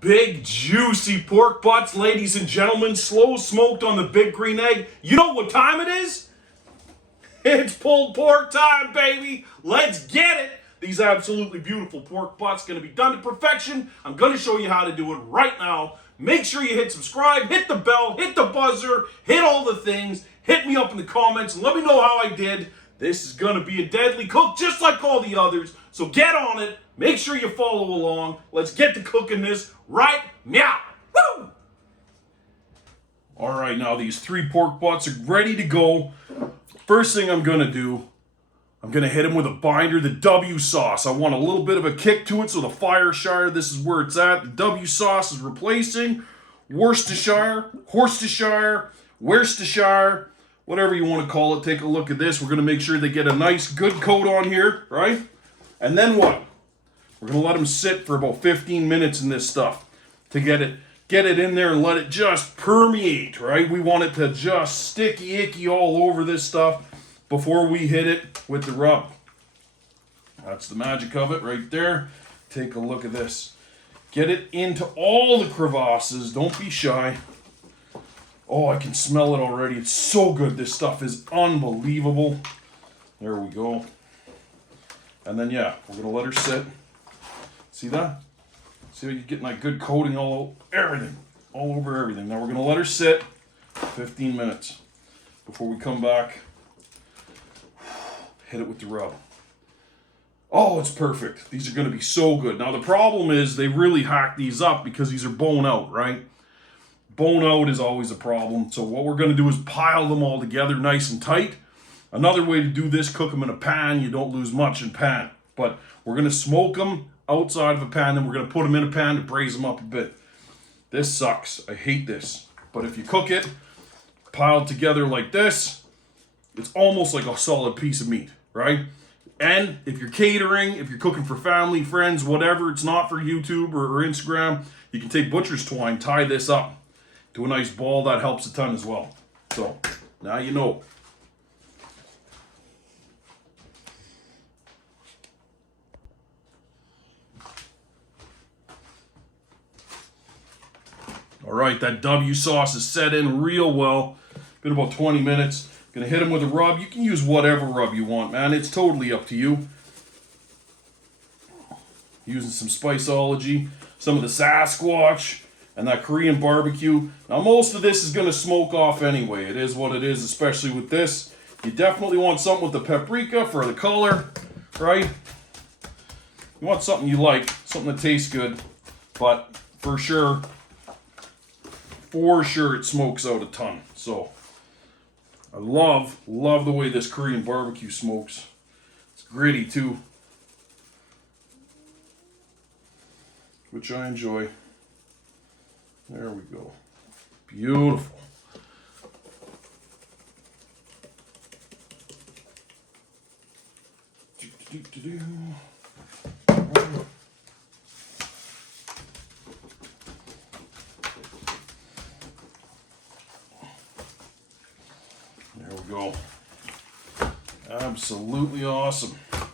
Big, juicy pork butts, ladies and gentlemen, slow smoked on the big green egg. You know what time it is? It's pulled pork time, baby. Let's get it. These absolutely beautiful pork butts going to be done to perfection. I'm going to show you how to do it right now. Make sure you hit subscribe, hit the bell, hit the buzzer, hit all the things. Hit me up in the comments and let me know how I did. This is going to be a deadly cook just like all the others. So get on it. Make sure you follow along. Let's get to cooking this right now. Woo! All right, now these 3 pork butts are ready to go. First thing I'm going to do, I'm going to hit them with a binder, the W sauce. I want a little bit of a kick to it, so the Fireshire, this is where it's at. The W sauce is replacing Worcestershire, whatever you want to call it. Take a look at this. We're going to make sure they get a nice, good coat on here, right? And then what? We're going to let them sit for about 15 minutes in this stuff to get it in there and let it just permeate, right? We want it to just sticky, icky all over this stuff before we hit it with the rub. That's the magic of it right there. Take a look at this. Get it into all the crevasses. Don't be shy. Oh, I can smell it already. It's so good. This stuff is unbelievable. There we go. And then, yeah, we're going to let her sit. See that? See how you're getting that good coating all over everything. Now we're going to let her sit 15 minutes before we come back. Hit it with the rub. Oh, it's perfect. These are going to be so good. Now the problem is they really hack these up because these are bone out, right? Bone out is always a problem. So what we're going to do is pile them all together nice and tight. Another way to do this, cook them in a pan. You don't lose much in pan. But we're going to smoke them outside of a pan, then we're going to put them in a pan to braise them up a bit. This sucks. I hate this. But if you cook it piled together like this, it's almost like a solid piece of meat, right? And if you're catering, if you're cooking for family, friends, whatever, it's not for YouTube or Instagram, you can take butcher's twine, tie this up to a nice ball. That helps a ton as well. So now you know. All right, that W sauce is set in real well. Been about 20 minutes. Gonna hit them with a rub. You can use whatever rub you want, man. It's totally up to you. Using some Spiceology, some of the Sasquatch, and that Korean barbecue. Now, most of this is gonna smoke off anyway. It is what it is, especially with this. You definitely want something with the paprika for the color, right? You want something you like, something that tastes good, but for sure it smokes out a ton. So I love the way this Korean barbecue smokes. It's gritty too, which I enjoy. There we go. Beautiful. There we go. Absolutely awesome. Make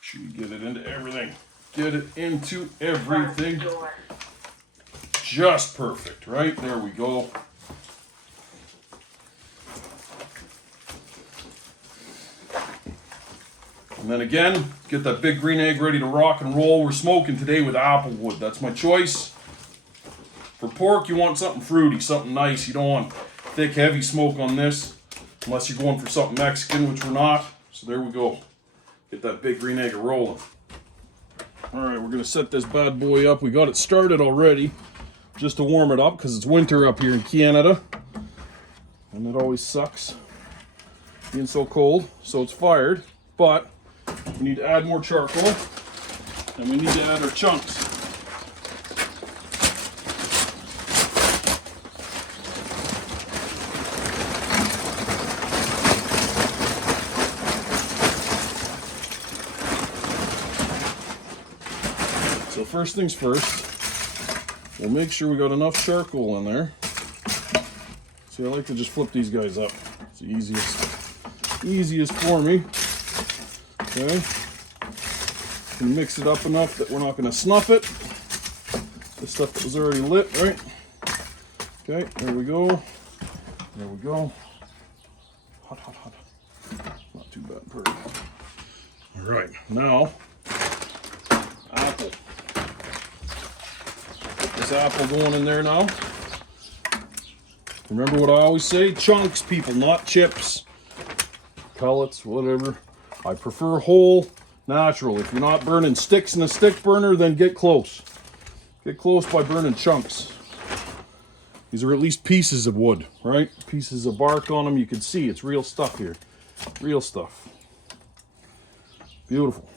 sure you get it into everything. Get it into everything. Just perfect, right? There we go. And then again, get that big green egg ready to rock and roll. We're smoking today with applewood. That's my choice. For pork, you want something fruity, something nice. You don't want thick, heavy smoke on this, unless you're going for something Mexican, which we're not. So there we go. Get that big green egg rolling. All right, we're gonna set this bad boy up. We got it started already, just to warm it up, because it's winter up here in Canada. And it always sucks being so cold, so it's fired. But we need to add more charcoal, and we need to add our chunks. So first things first, we'll make sure we got enough charcoal in there. See, I like to just flip these guys up. It's the easiest. easiest for me. Okay. Gonna mix it up enough that we're not gonna snuff it. The stuff that was already lit, right? Okay, there we go. There we go. Hot, hot, hot. Not too bad, perfect. All right, now, apple. Get this apple going in there now. Remember what I always say? Chunks, people, not chips. Pellets, whatever. I prefer whole, natural. If you're not burning sticks in a stick burner, then get close. Get close by burning chunks. These are at least pieces of wood, right? Pieces of bark on them. You can see it's real stuff here. Real stuff. Beautiful.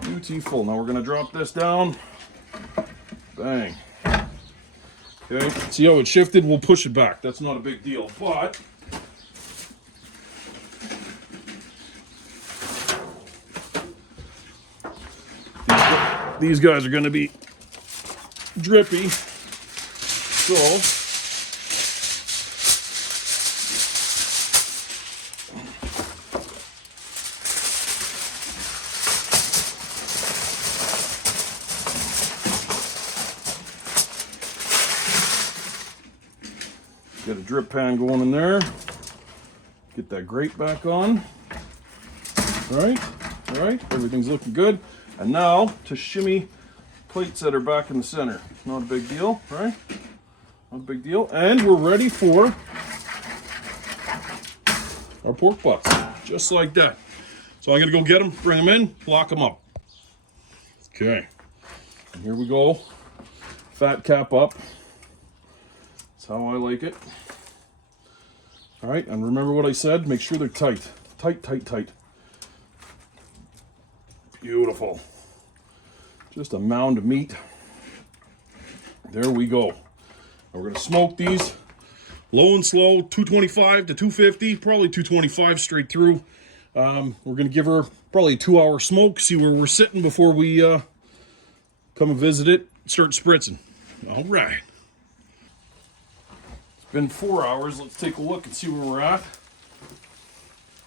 Beautiful. Now we're going to drop this down. Bang. Okay. See how it shifted? We'll push it back. That's not a big deal. But these guys are going to be drippy. So get a drip pan going in there. Get that grate back on. All right, everything's looking good. And now to shimmy plates that are back in the center. Not a big deal, right? Not a big deal. And we're ready for our pork butts, just like that. So I'm gonna go get them, bring them in, lock them up. Okay, and here we go. Fat cap up. That's how I like it. All right, and remember what I said, make sure they're tight. Tight, tight, tight. Beautiful. Just a mound of meat. There we go. Now we're gonna smoke these low and slow, 225 to 250, probably 225 straight through. We're gonna give her probably a 2-hour smoke, see where we're sitting before we come and visit it, start spritzing. All right. It's been 4 hours. Let's take a look and see where we're at.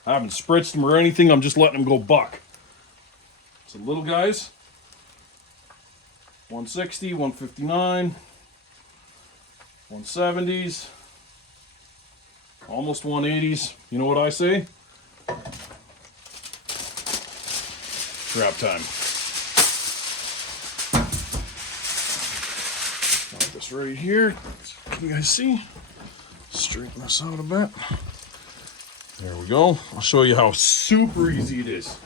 I haven't spritzed them or anything. I'm just letting them go buck. So little guys, 160, 159, 170s, almost 180s. You know what I say? Trap time. Got this right here. Can you guys see? Straighten this out a bit. There we go. I'll show you how super easy it is.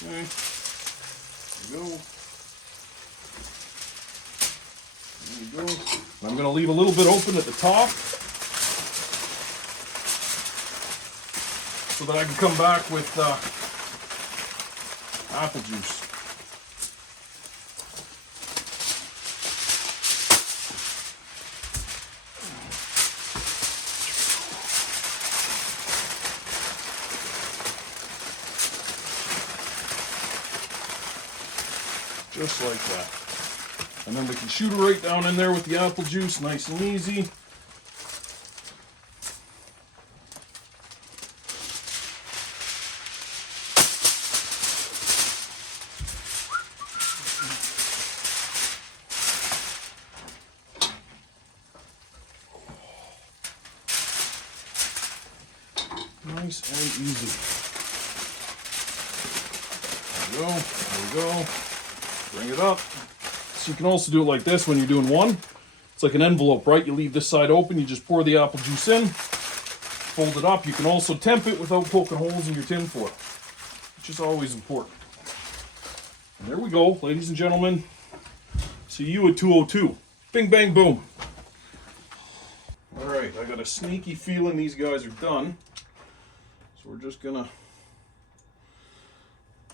Okay. There we go. There we go. I'm going to leave a little bit open at the top so that I can come back with apple juice. Just like that. And then we can shoot it right down in there with the apple juice, nice and easy. Nice and easy. There we go. There we go. Bring it up. So you can also do it like this when you're doing one. It's like an envelope, right? You leave this side open, you just pour the apple juice in, fold it up. You can also temp it without poking holes in your tin foil, which is always important. And there we go, ladies and gentlemen. See you at 202. Bing, bang, boom. All right, I got a sneaky feeling these guys are done. So we're just gonna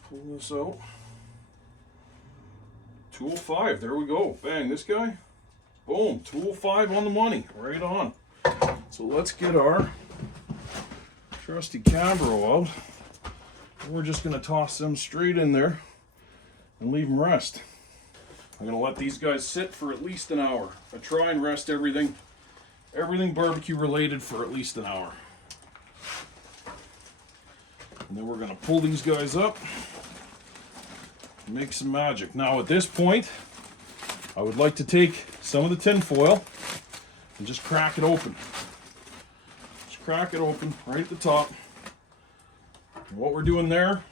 pull this out. 205, there we go. Bang, this guy. Boom, 205 on the money. Right on. So let's get our trusty Cambro out. We're just going to toss them straight in there and leave them rest. I'm going to let these guys sit for at least an hour. I try and rest everything everything barbecue related for at least an hour. And then we're going to pull these guys up and make some magic. Now at this point, I would like to take some of the tin foil and just crack it open. Just crack it open right at the top. And what we're doing there,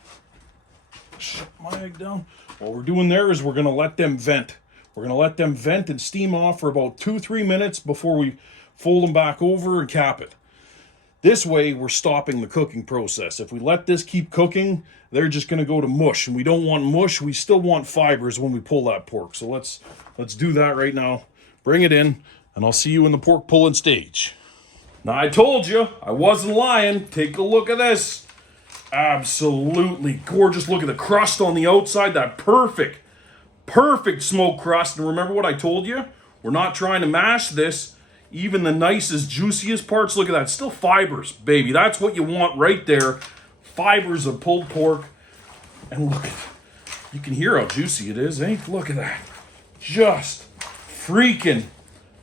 shut my egg down. What we're doing there is we're going to let them vent. We're going to let them vent and steam off for about 2-3 minutes before we fold them back over and cap it. This way, we're stopping the cooking process. If we let this keep cooking, they're just going to go to mush. And we don't want mush. We still want fibers when we pull that pork. So let's do that right now. Bring it in, and I'll see you in the pork pulling stage. Now, I told you, I wasn't lying. Take a look at this. Absolutely gorgeous. Look at the crust on the outside. That perfect smoke crust. And remember what I told you? We're not trying to mash this. Even the nicest, juiciest parts, look at that. Still fibers, baby. That's what you want right there. Fibers of pulled pork. And look, you can hear how juicy it is, eh? Look at that. Just freaking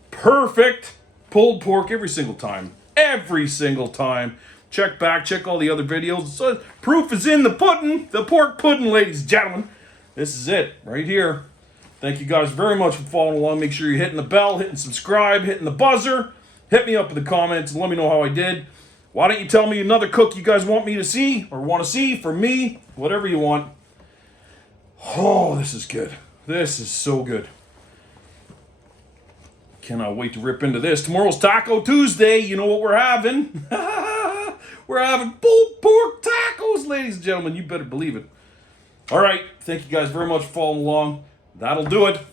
perfect pulled pork every single time. Every single time. Check back, check all the other videos. So, proof is in the pudding. The pork pudding, ladies and gentlemen. This is it, right here. Thank you guys very much for following along. Make sure you're hitting the bell, hitting subscribe, hitting the buzzer. Hit me up in the comments and let me know how I did. Why don't you tell me another cook you guys want me to see or want to see for me? Whatever you want. Oh, this is good. This is so good. Cannot wait to rip into this. Tomorrow's Taco Tuesday. You know what we're having? We're having pulled pork tacos, ladies and gentlemen. You better believe it. All right. Thank you guys very much for following along. That'll do it.